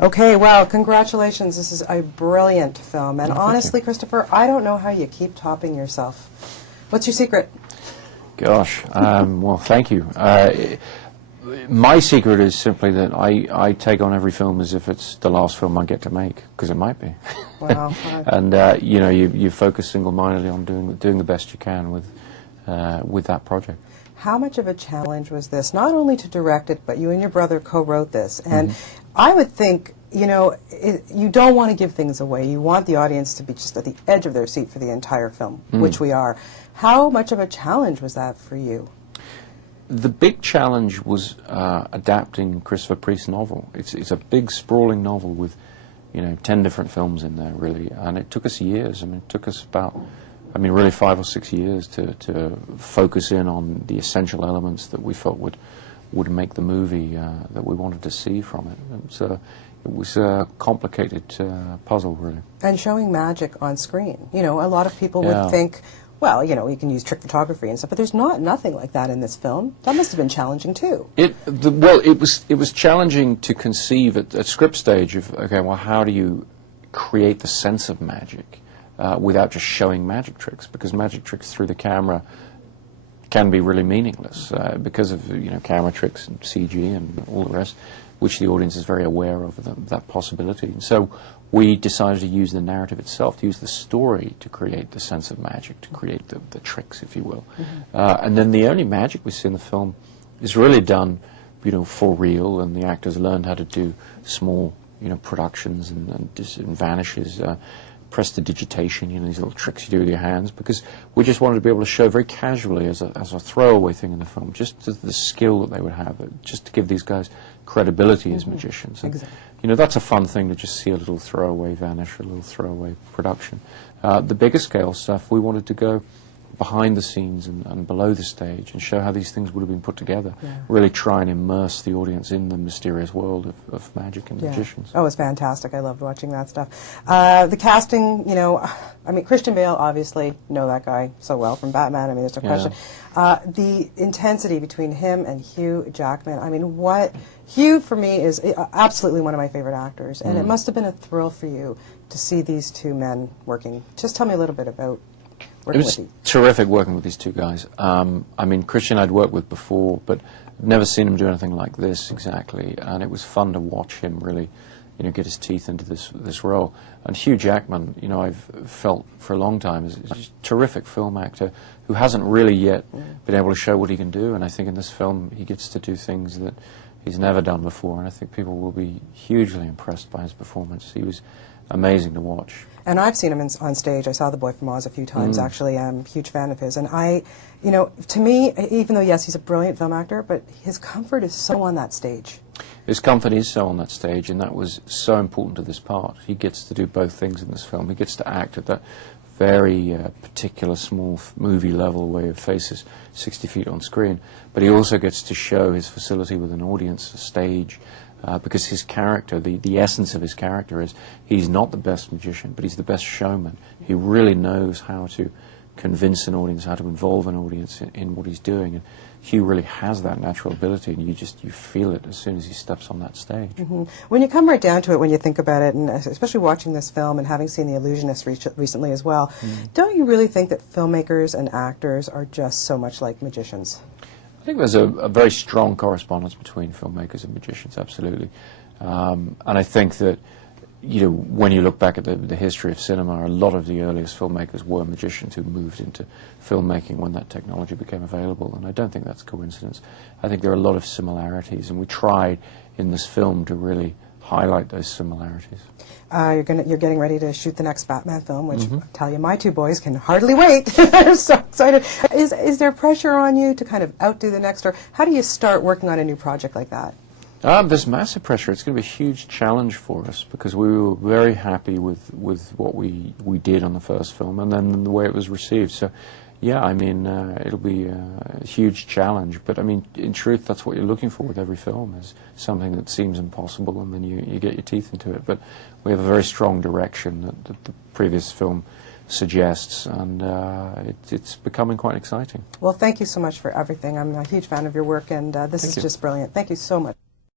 Okay, well, congratulations. This is a brilliant film. And Oh, honestly, Christopher, I don't know how you keep topping yourself. What's your secret? Gosh, well, thank you. My secret is simply that I take on every film as if it's the last film I get to make, because it might be. Wow. And you know, you focus single-mindedly on doing the best you can with that project. How much of a challenge was this? Not only to direct it, but you and your brother co-wrote this. And I would think, you know, you don't want to give things away. You want the audience to be just at the edge of their seat for the entire film, which we are. How much of a challenge was that for you? The big challenge was adapting Christopher Priest's novel. It's a big, sprawling novel with, you know, 10 different films in there, really. And it took us years. I mean, it took us about, really 5 or 6 years to focus in on the essential elements that we felt would make the movie that we wanted to see from it. And so it was a complicated puzzle, really. And showing magic on screen. You know, a lot of people would think, well, you know, you can use trick photography and stuff, but there's nothing like that in this film. That must have been challenging too. Well, it was challenging to conceive at script stage of, okay, well, how do you create the sense of magic without just showing magic tricks? Because magic tricks through the camera can be really meaningless because of, you know, camera tricks and CG and all the rest, which the audience is very aware of that possibility. And so we decided to use the narrative itself, to use the story to create the sense of magic, to create the tricks, if you will. And then the only magic we see in the film is really done, you know, for real, and the actors learned how to do small, you know, productions and vanishes, prestidigitation, you know, these little tricks you do with your hands, because we just wanted to be able to show very casually as a throwaway thing in the film, just the skill that they would have, just to give these guys credibility as magicians. And, you know, that's a fun thing to just see a little throwaway vanish, a little throwaway production. The bigger scale stuff, we wanted to go behind the scenes and below the stage and show how these things would have been put together. Really try and immerse the audience in the mysterious world of magic and magicians. Oh, it's fantastic. I loved watching that stuff. The casting, you know, I mean, Christian Bale, obviously, know that guy so well from Batman. I mean, there's no question. The intensity between him and Hugh Jackman, I mean, Hugh, for me, is absolutely one of my favorite actors, and it must have been a thrill for you to see these two men working. Just tell me a little bit about it was terrific working with these two guys. I mean, Christian I'd worked with before, but I'd never seen him do anything like this exactly, and it was fun to watch him really, you know, get his teeth into this role. And Hugh Jackman, you know, I've felt for a long time is a terrific film actor who hasn't really yet been able to show what he can do, and I think in this film he gets to do things that he's never done before, and I think people will be hugely impressed by his performance. He was amazing to watch. And I've seen him on stage. I saw The Boy from Oz a few times, actually. I'm a huge fan of his. And you know, to me, even though, yes, he's a brilliant film actor, but his comfort is so on that stage. His comfort is so on that stage, and that was so important to this part. He gets to do both things in this film. He gets to act at that very particular small movie level where he faces 60 feet on screen, but he also gets to show his facility with an audience, a stage, because his character, the essence of his character is he's not the best magician, but he's the best showman. He really knows how to convince an audience, how to involve an audience in what he's doing. And Hugh really has that natural ability, and you feel it as soon as he steps on that stage. When you come right down to it, when you think about it, and especially watching this film and having seen The Illusionist recently as well, don't you really think that filmmakers and actors are just so much like magicians? I think there's a very strong correspondence between filmmakers and magicians, absolutely. And I think that, you know, when you look back at the history of cinema, a lot of the earliest filmmakers were magicians who moved into filmmaking when that technology became available, and I don't think that's coincidence. I think there are a lot of similarities, and we tried in this film to really highlight those similarities. You're getting ready to shoot the next Batman film, which I tell you, my two boys can hardly wait. I'm so excited. Is there pressure on you to kind of outdo the next, or how do you start working on a new project like that? There's massive pressure. It's going to be a huge challenge for us because we were very happy with what we did on the first film and then the way it was received. So, yeah, I mean, it'll be a huge challenge. But, I mean, in truth, that's what you're looking for with every film, is something that seems impossible and then you get your teeth into it. But we have a very strong direction that the previous film suggests, and it's becoming quite exciting. Well, thank you so much for everything. I'm a huge fan of your work, and this is just brilliant. Thank you so much.